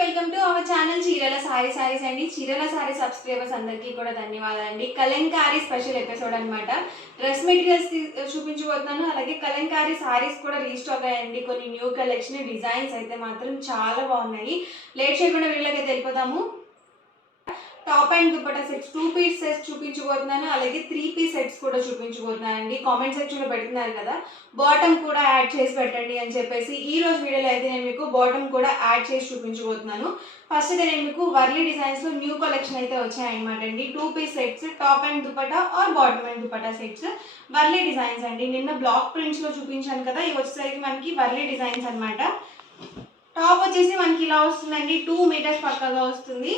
Welcome to our channel చీరల సారీస్ అండి. చీరల సారీ సబ్స్క్రైబర్స్ అందరికీ కూడా ధన్యవాదాలండి. కలంకారీ స్పెషల్ ఎపిసోడ్ అనమాట. డ్రెస్ మెటీరియల్స్ చూపించబోతున్నాను. అలాగే కలంకారీ సారీస్ కూడా రీస్టాక్ అయ్యండి. కొన్ని న్యూ కలెక్షన్ డిజైన్స్ అయితే మాత్రం చాలా బాగున్నాయి. లేట్ చేయకుండా వీళ్ళకి వెళ్ళిపోదాము. Top and dupatta sets 2 piece sets చూపించబోతున్నాను. అలాగే 3 పీస్ సెట్స్ కూడా చూపించబోతున్నాను అండి. కామెంట్ సెక్షన్లో పెడుతున్నారు కదా బాటమ్ కూడా యాడ్ చేసి పెట్టండి అని చెప్పేసి ఈ రోజు వీడియోలో అయితే నేను మీకు బాటమ్ కూడా యాడ్ చేసి చూపించబోతున్నాను. ఫస్ట్ అయితే నేను మీకు వర్లీ డిజైన్స్లో న్యూ కలెక్షన్ అయితే వచ్చాయన్నమాట అండి. 2 piece sets top and dupatta or bottom and dupatta sets Warli designs అండి. నిన్న బ్లాక్ ప్రింట్స్లో చూపించాను కదా, ఇవి వచ్చేసరికి మనకి వర్లీ డిజైన్స్ అనమాట. టాప్ వచ్చేసి మనకి ఇలా వస్తుందండి, 2 మీటర్స్ పక్కగా వస్తుంది.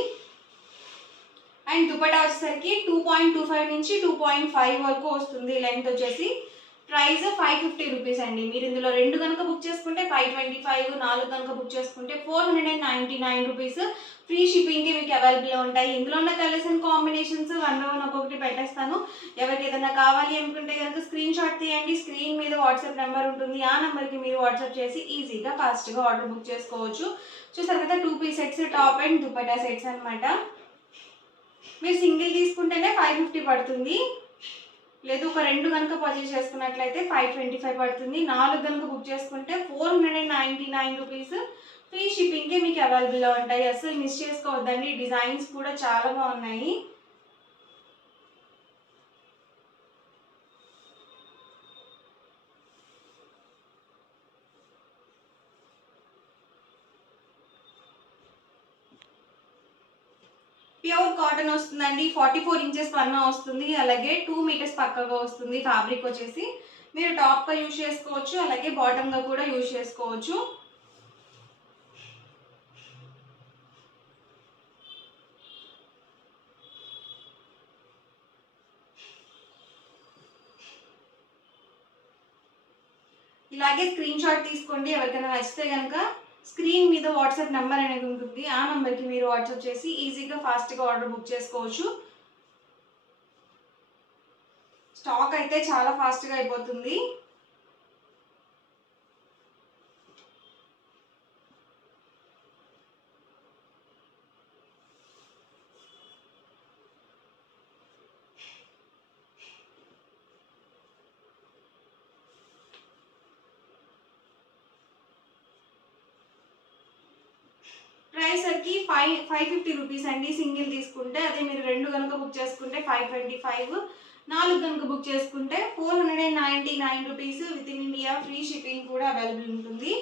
అండ్ దుపట్టా వచ్చేసరికి 2.25 నుంచి 2.5 వరకు వస్తుంది. లెంత్ వచ్చేసి ప్రైస్ 550 రూపీస్ అండి. మీరు ఇందులో 2 కనుక బుక్ చేసుకుంటే 525, 4 కనుక బుక్ చేసుకుంటే 499 రూపీస్. ఫ్రీ షిప్పింగ్కి మీకు అవైలబుల్ ఉంటాయి. ఇందులో ఉన్న కలర్స్ అండ్ కాంబినేషన్స్ వన్ ఒక్కొక్కటి పెట్టేస్తాను. ఎవరికి ఏదైనా కావాలి అనుకుంటే కనుక స్క్రీన్ షాట్ తీయండి. స్క్రీన్ మీద వాట్సాప్ నెంబర్ ఉంటుంది. ఆ నెంబర్కి మీరు వాట్సాప్ చేసి ఈజీగా ఫాస్ట్గా ఆర్డర్ బుక్ చేసుకోవచ్చు. చూసారు కదా, 2 piece sets top and dupatta sets అనమాట. మీరు సింగిల్ తీసుకుంటేనే 550 పడుతుంది. లేదు ఒక 2 కనుక పర్చేస్ చేసుకున్నట్లయితే 525 పడుతుంది. 4 కనుక బుక్ చేసుకుంటే 499 రూపీస్. ఫ్రీ షిప్పింగ్కే మీకు అవైలబుల్లో ఉంటాయి. అసలు మిస్ చేసుకోవద్దండి. డిజైన్స్ కూడా చాలా బాగున్నాయి. ప్యూర్ కాటన్ వస్తుందండి. 44 ఇంచెస్ పన్నా వస్తుంది. అలాగే 2 మీటర్స్ పక్కగా వస్తుంది. ఫ్యాబ్రిక్ వచ్చేసి మీరు టాప్గా యూజ్ చేసుకోవచ్చు, అలాగే బాటమ్గా కూడా యూజ్ చేసుకోవచ్చు. ఇలాగే స్క్రీన్ షాట్ తీసుకోండి. ఎవరికైనా నచ్చితే కనుక స్క్రీన్ మీద వాట్సాప్ నెంబర్ అనేది ఉంటుంది. ఆ నెంబర్కి మీరు వాట్సాప్ చేసి ఈజీగా ఫాస్ట్గా ఆర్డర్ బుక్ చేసుకోవచ్చు. స్టాక్ అయితే చాలా ఫాస్ట్గా అయిపోతుంది. ప్రైస్ సరికి 550 రూపీస్ అండి సింగిల్ తీసుకుంటే. అదే మీరు 2 కనుక బుక్ చేసుకుంటే 525, 4 కనుక బుక్ చేసుకుంటే 499 rupees. With in India free shipping కూడా అవైలబుల్ ఉంటుంది.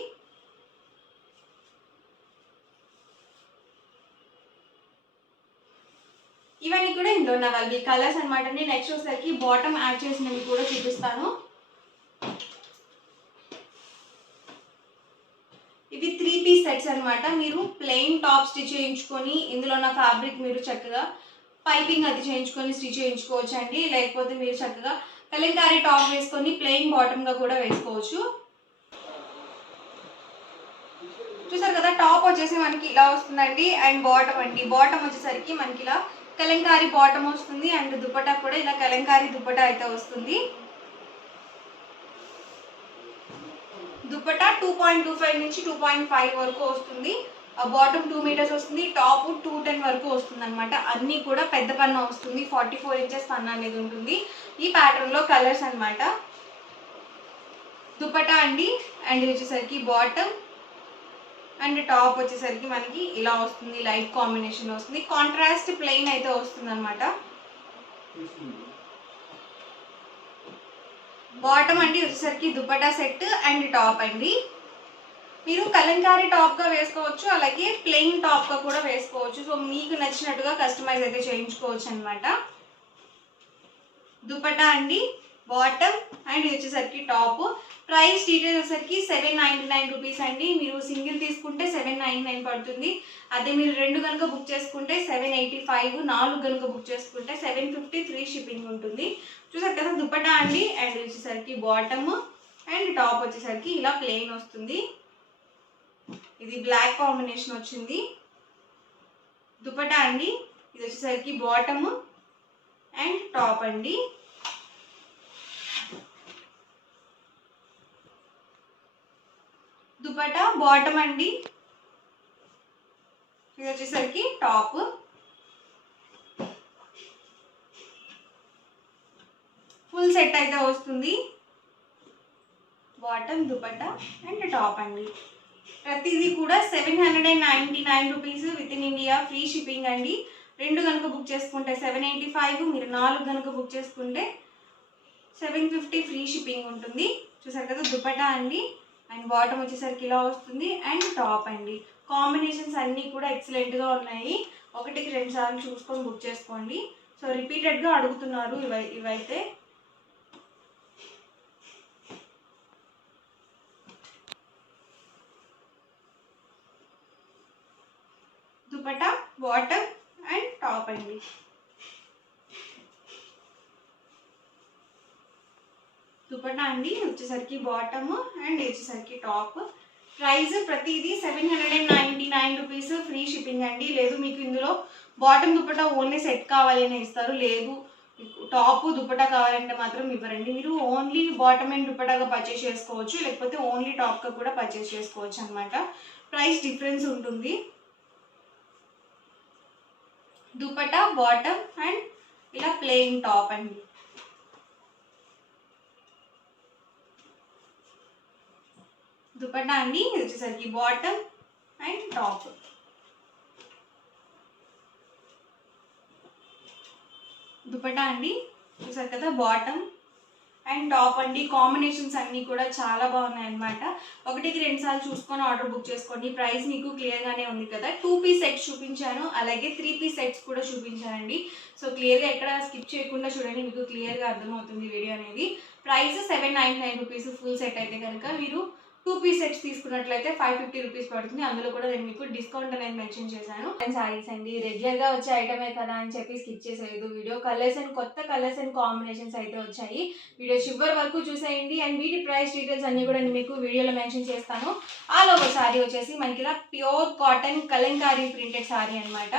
ఇవన్నీ కూడా ఇందులో ఉన్న అవైలబుల్ కలర్స్ అనమాట అండి. నెక్స్ట్ వచ్చేసరికి బాటమ్ యాడ్ చేసినవి కూడా చూపిస్తాను. ఇవి 3 పీస్ సెట్స్ అనమాట. మీరు ప్లెయిన్ టాప్ స్టిచ్ చేయించుకొని ఇందులో ఉన్న ఫ్యాబ్రిక్ మీరు చక్కగా పైపింగ్ అది చేయించుకొని స్టిచ్ చేయించుకోవచ్చు అండి. లేకపోతే మీరు చక్కగా కలంకారీ టాప్ వేసుకొని ప్లెయిన్ బాటమ్గా కూడా వేసుకోవచ్చు. చూసారు కదా, టాప్ వచ్చేసి మనకి ఇలా వస్తుందండి. అండ్ బాటమ్ అండి, బాటమ్ వచ్చేసరికి మనకి ఇలా కలంకారీ బాటమ్ వస్తుంది. అండ్ దుపట్టా కూడా ఇలా కలంకారీ దుపట్టా అయితే వస్తుంది. దుపట్టా 2.25 నుంచి 2.5 వరకు వస్తుంది. బాటమ్ 2 మీటర్స్ వస్తుంది. టాప్ 210 వరకు వస్తుంది అనమాట. అన్నీ కూడా పెద్ద పన్నా వస్తుంది. 44 ఇంచెస్ పన్నా అనేది ఉంటుంది. ఈ ప్యాటర్న్లో కలర్స్ అనమాట. దుపట్టా అండి. అండ్ ఇది వచ్చేసరికి బాటమ్ అండ్ టాప్ వచ్చేసరికి మనకి ఇలా వస్తుంది. లైట్ కాంబినేషన్ వస్తుంది. కాంట్రాస్ట్ ప్లెయిన్ అయితే వస్తుంది అనమాట. బాటమ్ అండి వచ్చేసరికి దుపట్టా సెట్ అండ్ టాప్ అండి. మీరు కలంకారీ టాప్గా వేసుకోవచ్చు, అలాగే ప్లెయిన్ టాప్గా కూడా వేసుకోవచ్చు. సో మీకు నచ్చినట్టుగా కస్టమైజ్ అయితే చేయించుకోవచ్చు అనమాట. దుపట్టా అండి, బాటమ్ అండ్ ఇది వచ్చేసరికి టాప్. ప్రైస్ డీటెయిల్స్ వచ్చేసరికి 799 రూపీస్ అండి. మీరు సింగిల్ తీసుకుంటే 799 పడుతుంది. అదే మీరు 2 కనుక బుక్ చేసుకుంటే 785, 4 కనుక బుక్ చేసుకుంటే 750 ఫ్రీ షిప్పింగ్ ఉంటుంది. చూసారు కదా, దుపట్టా అండి. అండ్ వచ్చేసరికి బాటమ్ అండ్ టాప్ వచ్చేసరికి ఇలా ప్లెయిన్ వస్తుంది. ఇది బ్లాక్ కాంబినేషన్ వచ్చింది. దుపట్టా అండి. ఇది వచ్చేసరికి బాటమ్ అండ్ టాప్ అండి. దుపట్టా బాటమ్ అండి. ఇది వచ్చేసరికి టాప్, ఫుల్ సెట్ అయితే వస్తుంది. బాటమ్, దుపట్టా అండ్ టాప్ అండి. ప్రతిదీ కూడా 799 rupees with in India, free shipping అండి. 2 కనుక బుక్ చేసుకుంటే 785, మీరు 4 కనుక బుక్ చేసుకుంటే 750 ఫ్రీ షిప్పింగ్ ఉంటుంది. చూసారు కదా దుపట్టా అండి. అండ్ బాటమ్ వచ్చేసరికి ఇలా వస్తుంది అండ్ టాప్ అండి. కాంబినేషన్స్ అన్నీ కూడా ఎక్సలెంట్గా ఉన్నాయి. 1కి 2 సార్లు చూసుకొని బుక్ చేసుకోండి. సో రిపీటెడ్గా అడుగుతున్నారు ఇవైతే. దుపట్టా, బాటమ్ అండ్ టాప్ అండి. దుపట్టా అండి వచ్చేసరికి బాటమ్ అండ్ వచ్చేసరికి టాప్. ప్రైస్ ప్రతిదీ 799 రూపీస్, ఫ్రీ షిప్పింగ్ అండి. లేదు మీకు ఇందులో బాటమ్ దుపట్టా ఓన్లీ సెట్ కావాలి అని ఇస్తారు, లేదు టాప్ దుపట్టా కావాలంటే మాత్రం ఇవ్వరండి. మీరు ఓన్లీ బాటమ్ అండ్ దుపట్టాగా పర్చేస్ చేసుకోవచ్చు, లేకపోతే ఓన్లీ టాప్గా కూడా పర్చేస్ చేసుకోవచ్చు అనమాట. ప్రైస్ డిఫరెన్స్ ఉంటుంది. దుపట్టా, బాటమ్ అండ్ ఇలా ప్లెయిన్ టాప్ అండి. దుపట్టా అండి ఇది వచ్చేసరికి బాటమ్ అండ్ టాప్. దుపట్టా అండి చూసారు కదా బాటమ్ అండ్ టాప్ అండి. కాంబినేషన్స్ అన్నీ కూడా చాలా బాగున్నాయి అనమాట. 1కి 2 సార్లు చూసుకొని ఆర్డర్ బుక్ చేసుకోండి. ప్రైస్ మీకు క్లియర్గానే ఉంది కదా. 2 పీస్ సెట్స్ చూపించాను, అలాగే 3 పీస్ సెట్స్ కూడా చూపించానండి. సో క్లియర్గా ఎక్కడ స్కిప్ చేయకుండా చూడండి, మీకు క్లియర్గా అర్థమవుతుంది వీడియో అనేది. ప్రైస్ 799 రూపీస్ ఫుల్ సెట్ అయితే కనుక. మీరు 2 పీస్ సెట్స్ తీసుకున్నట్లయితే 550 రూపీస్ పడుతుంది. అందులో కూడా నేను మీకు డిస్కౌంట్ అనేది మెన్షన్ చేశాను. శారీస్ అండి రెగ్యులర్గా వచ్చే ఐటమే కదా అని చెప్పి స్కిప్ చేసేది వీడియో. కలర్స్ అండ్ కొత్త కలర్స్ అండ్ కాంబినేషన్స్ అయితే వచ్చాయి. వీడియో చివరి వరకు చూసేయండి. అండ్ వీటి ప్రైస్ డీటెయిల్స్ అన్నీ కూడా నేను మీకు వీడియోలో మెన్షన్ చేస్తాను. ఆల్ ఓవర్ శారీ వచ్చేసి మనకి ఇలా pure cotton Kalamkari printed sari అనమాట.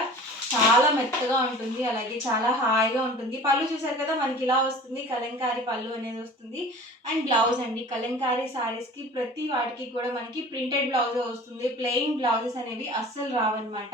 చాలా మెత్తగా ఉంటుంది, అలాగే చాలా హాయిగా ఉంటుంది. పళ్ళు చూసారు కదా మనకి ఇలా వస్తుంది, కలంకారీ పళ్ళు అనేది వస్తుంది. అండ్ బ్లౌజ్ అండి, కలంకారీ శారీస్కి ప్రతి వాటికి కూడా మనకి ప్రింటెడ్ బ్లౌజ్ వస్తుంది. ప్లెయిన్ బ్లౌజెస్ అనేవి అస్సలు రావన్నమాట.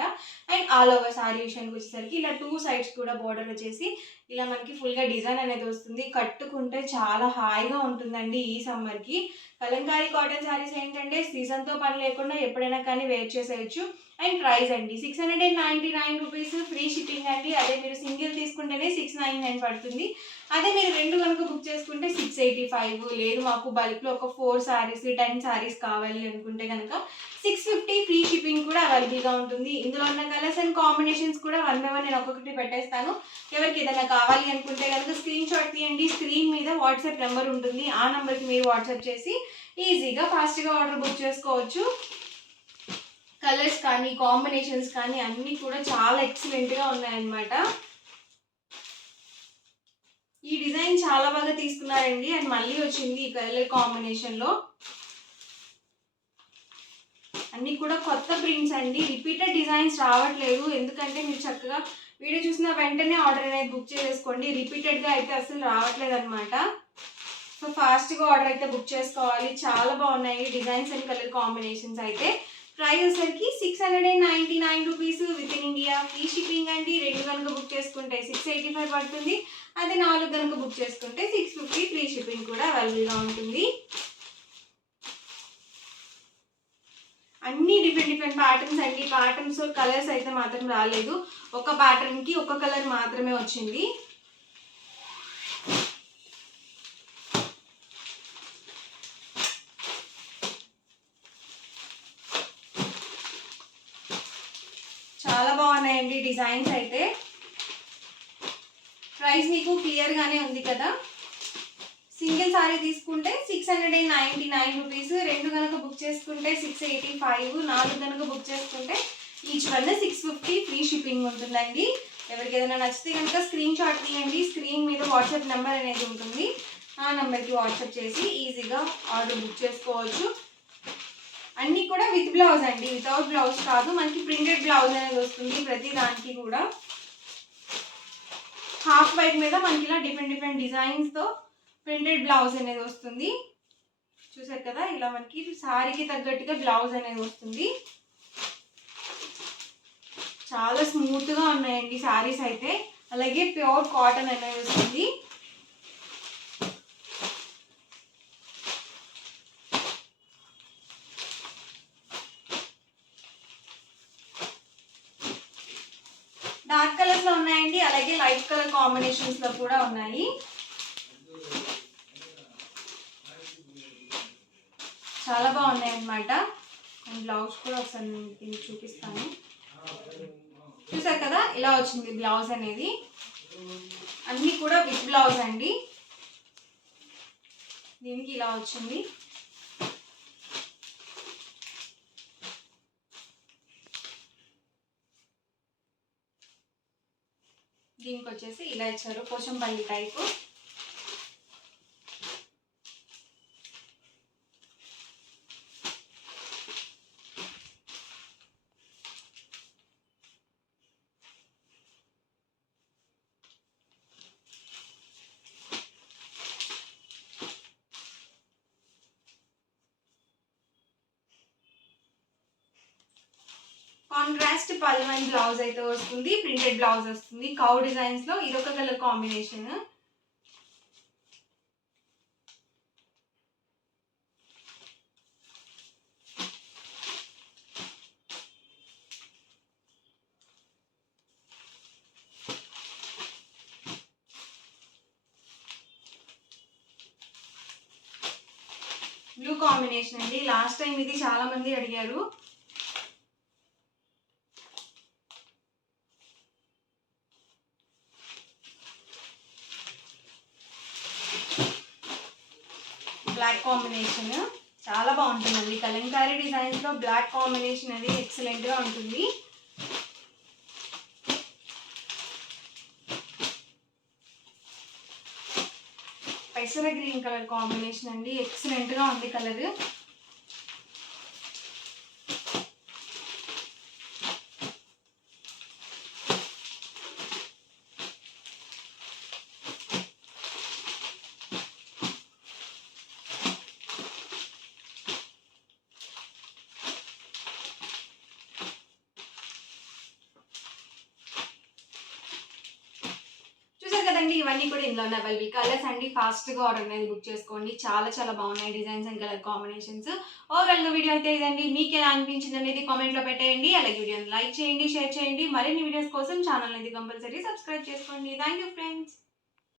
అండ్ ఆల్ ఓవర్ శారీ విషయానికి వచ్చేసరికి ఇలా 2 సైడ్స్ కూడా బోర్డర్ వచ్చేసి ఇలా మనకి ఫుల్గా డిజైన్ అనేది వస్తుంది. కట్టుకుంటే చాలా హాయిగా ఉంటుందండి ఈ సమ్మర్కి. కలంకారీ కాటన్ శారీస్ ఏంటంటే సీజన్తో పని లేకుండా ఎప్పుడైనా కానీ వేర్ చేసేయచ్చు. అండ్ ప్రైస్ అండి 699 రూపీస్, ఫ్రీ షిప్పింగ్ అండి. అదే మీరు సింగిల్ తీసుకుంటేనే 699 పడుతుంది. అదే మీరు 2 కనుక బుక్ చేసుకుంటే 685. లేదు మాకు బల్క్లో ఒక 4 సారీస్ 10 సారీస్ కావాలి అనుకుంటే కనుక 650 ఫ్రీ షిప్పింగ్ కూడా అవైలబుల్గా ఉంటుంది. ఇందులో ఉన్న కలర్స్ అండ్ కాంబినేషన్స్ కూడా 1 by 1 నేను ఒక్కొక్కటి పెట్టేస్తాను. ఎవరికి ఏదైనా కావాలి అనుకుంటే కనుక స్క్రీన్ షాట్ తీయండి. స్క్రీన్ మీద వాట్సాప్ నెంబర్ ఉంటుంది, ఆ నెంబర్కి మీరు వాట్సాప్ చేసి ఈజీగా ఫాస్ట్గా ఆర్డర్ బుక్ చేసుకోవచ్చు. కలర్స్ కానీ కాంబినేషన్స్ కానీ అన్నీ కూడా చాలా ఎక్సలెంట్గా ఉన్నాయన్నమాట. ఈ డిజైన్ చాలా బాగా తీసుకున్నారండి. అండ్ మళ్ళీ వచ్చింది ఈ కలర్ కాంబినేషన్లో. అన్నీ కూడా కొత్త ప్రింట్స్ అండి, రిపీటెడ్ డిజైన్స్ రావట్లేదు. ఎందుకంటే మీరు చక్కగా వీడియో చూసిన వెంటనే ఆర్డర్ అనేది బుక్ చేసుకోండి. రిపీటెడ్గా అయితే అసలు రావట్లేదు అనమాట. సో ఫాస్ట్గా ఆర్డర్ అయితే బుక్ చేసుకోవాలి. చాలా బాగున్నాయి డిజైన్స్ అండ్ కలర్ కాంబినేషన్స్ అయితే. ప్రైస్ వచ్చేసరికి 699 rupees with in India, free shipping అండి. 2 కనుక బుక్ చేసుకుంటే 685 పడుతుంది. అదే 4 కనుక బుక్ చేసుకుంటే 650 ఫ్రీ షిప్పింగ్ కూడా అవైలబుల్గా ఉంటుంది. అన్ని డిఫరెంట్ ప్యాటర్న్స్ అండి. ప్యాటర్న్స్ కలర్స్ అయితే మాత్రం రాలేదు, ఒక ప్యాటర్న్కి ఒక కలర్ మాత్రమే వచ్చింది. చాలా బాగున్నాయండి డిజైన్స్ అయితే. ప్రైస్ మీకు క్లియర్గానే ఉంది కదా. సింగిల్ సారీ తీసుకుంటే 699 రూపీస్, 2 కనుక బుక్ చేసుకుంటే 685, 4 కనుక బుక్ చేసుకుంటే ఈచ్ వన్ 650 ఫ్రీ షిప్పింగ్ ఉంటుందండి. ఎవరికి ఏదైనా నచ్చితే కనుక స్క్రీన్ షాట్ తీయండి. స్క్రీన్ మీద వాట్సాప్ నెంబర్ అనేది ఉంటుంది, ఆ నెంబర్కి వాట్సాప్ చేసి ఈజీగా ఆర్డర్ బుక్ చేసుకోవచ్చు. అన్నీ కూడా విత్ బ్లౌజ్ అండి, వితౌట్ బ్లౌజ్ కాదు. మనకి ప్రింటెడ్ బ్లౌజ్ అనేది వస్తుంది ప్రతి దానికి కూడా. హాఫ్ వైట్ మీద మనకి ఇలా డిఫరెంట్ డిజైన్స్తో ప్రింటెడ్ బ్లౌజ్ అనేది వస్తుంది. చూసారు కదా ఇలా మనకి శారీకి తగ్గట్టుగా బ్లౌజ్ అనేది వస్తుంది. చాలా స్మూత్గా ఉన్నాయండి శారీస్ అయితే. అలాగే ప్యూర్ కాటన్ అనేది వస్తుంది. డార్క్ కలర్స్లో ఉన్నాయండి, అలాగే లైట్ కలర్ కాంబినేషన్స్లో కూడా ఉన్నాయి. చాలా బాగున్నాయి అన్నమాట. అండ్ బ్లౌజ్ కూడా ఒకసారి నేను చూపిస్తాను. చూసారు కదా ఇలా వచ్చింది బ్లౌజ్ అనేది. అన్నీ కూడా విత్ బ్లౌజ్ అండి. దీనికి ఇలా వచ్చింది. దీనికి వచ్చేసి ఇలా ఇచ్చారు, పోచంపల్లి టైపు. కాంట్రాస్ట్ పళ్ళు అండ్ బ్లౌజ్ అయితే వస్తుంది. ప్రింటెడ్ బ్లౌజ్ వస్తుంది కౌ డిజైన్స్ లో. ఇదొక కలర్ కాంబినేషన్. బ్లూ కాంబినేషన్ అండి. లాస్ట్ టైం ఇది చాలా మంది అడిగారు. బ్లాక్ కాంబినేషన్ చాలా బాగుంటుందండి. కలంకారీ డిజైన్స్ లో బ్లాక్ కాంబినేషన్ అది ఎక్సలెంట్ గా ఉంటుంది. పెసర గ్రీన్ కలర్ కాంబినేషన్ అండి, ఎక్సలెంట్ గా ఉంది కలర్. కదండి ఇవన్నీ కూడా ఇందులో అవైలబుల్ కలర్స్ అండి. ఫాస్ట్గా ఆర్డర్ అనేది బుక్ చేసుకోండి. చాలా చాలా బాగున్నాయి డిజైన్స్ అండ్ కలర్ కాంబినేషన్స్. ఓవరాల్గా వీడియో అయితే ఇదండి. మీకు ఎలా అనిపించింది అనేది కామెంట్లో పెట్టేయండి. అలాగే వీడియోని లైక్ చేయండి, షేర్ చేయండి. మరిన్ని వీడియోస్ కోసం ఛానల్ అనేది కంపల్సరీ సబ్స్క్రైబ్ చేసుకోండి. Thank you friends.